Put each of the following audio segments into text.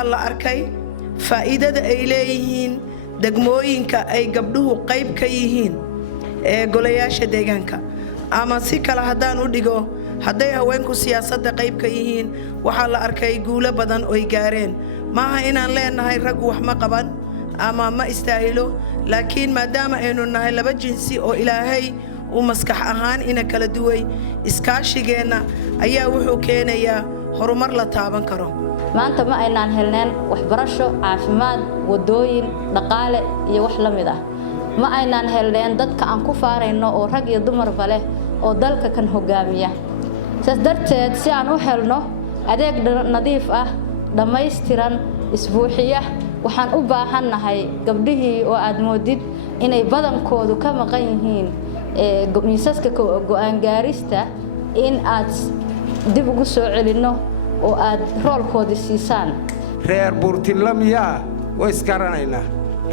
waxaa la arkay faa'iidada ay leeyihiin degmooyinka ay gabdhuhu qayb ka yihiin ee golayaasha deegaanka ama si kale haddaan u dhigo hadday haweenku siyaasadda qayb ka yihiin waxaa la arkay guulo badan oo ay gaareen maaha inaan leenahay raggu wax ma qaban ama ma istaahilo laakiin maadaama aynu nahay laba jinsi oo ilaahay uu maskax ahaan ina kala duway iskaashigeenna ayaa wuxuu keenayaa horumar la taaban karo maanta ma aynaan helneen waxbarasho caafimaad wadooyin dhaqaale iyo wax la mid ah ma aynaan helneen dadka aan ku faarayno oo rag iyo dumarba leh oo dalka kan hogaamiya saas darteed si aan u helno adeeg nadiif ah dhammaystiran isbuuxiya waxaan u baahannahay gabdhihii oo aad moodid inay badankoodu ka maqan yihiin miisaska go'aan gaarista in aad dib ugu soo celinno oo aad roolkoodii siisaan reer Buurtilamiya way isgaranaynaa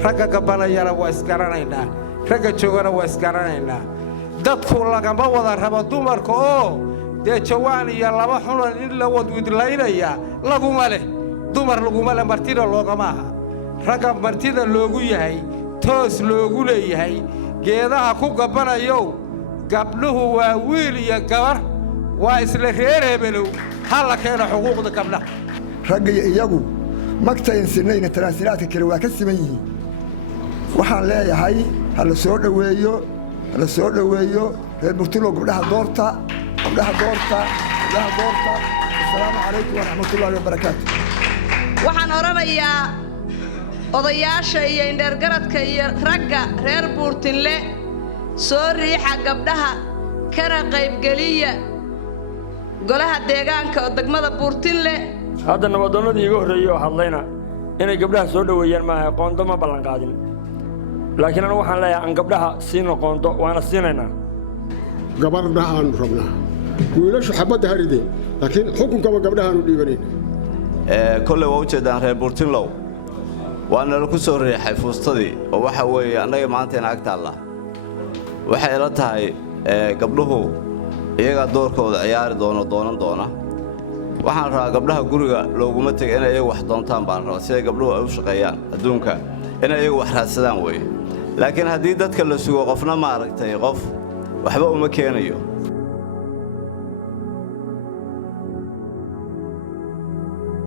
ragga gabanayana waa isgaranaynaa ragga joogana waa isgaranaynaa dadku lagama wada rabo dumarka oo dee jawaan iyo laba xunan in la wadwidlaynaya laguma leh dumar laguma leh martida loogama aha ragga martida loogu yahay toos loogu leeyahay geedaha ku gabanayo gabdhuhu waa wiil iyo gabar waa isla reer hebelow hal keena xuquuqda gabdhaha ragga iyagu magtayn sinayna taraasilaadka kale waa ka siman yihiin waxaan leeyahay hal soo dhaweeyo reer Buurtilo gabdhaha doorta assalaamu calaykum waraxmatullaahi wabarakaatuh waxaan oranayaa odayaasha iyo indheergaradka iyo ragga reer Buurtile soo riixa gabdhaha kana qaybgeliya golaha deegaanka oo degmada Buurtile hadda nabadoonnadii iga horreeyay oo hadlayna inay gabdhaha soo dhaweeyaan maaha qoonto ma ballan qaadin laakiin anigu waxaan leeyahay aan gabdhaha siino qoonto waana siinaynaa gabarna aan rabnaa wiilashu xabadda harideen laakiin xukunkaba gabdhahaanu dhiibanayna kolley waa ujeedaan reer Buurtilo waana lagu soo riixay fuustadii oo waxa weeye annaga maanta in ag taalla waxay ila tahay gabdhuhu iyaga doorkooda ciyaari doonan doona waxaan rabaa gabdhaha guriga looguma tagay inay iyagu wax doontaan baan rabaa si ay gabdhuhu ay u shaqeeyaan adduunka inay iyagu wax raadsadaan weeye laakiin haddii dadka la sugo qofna ma aragtay qof waxba uma keenayo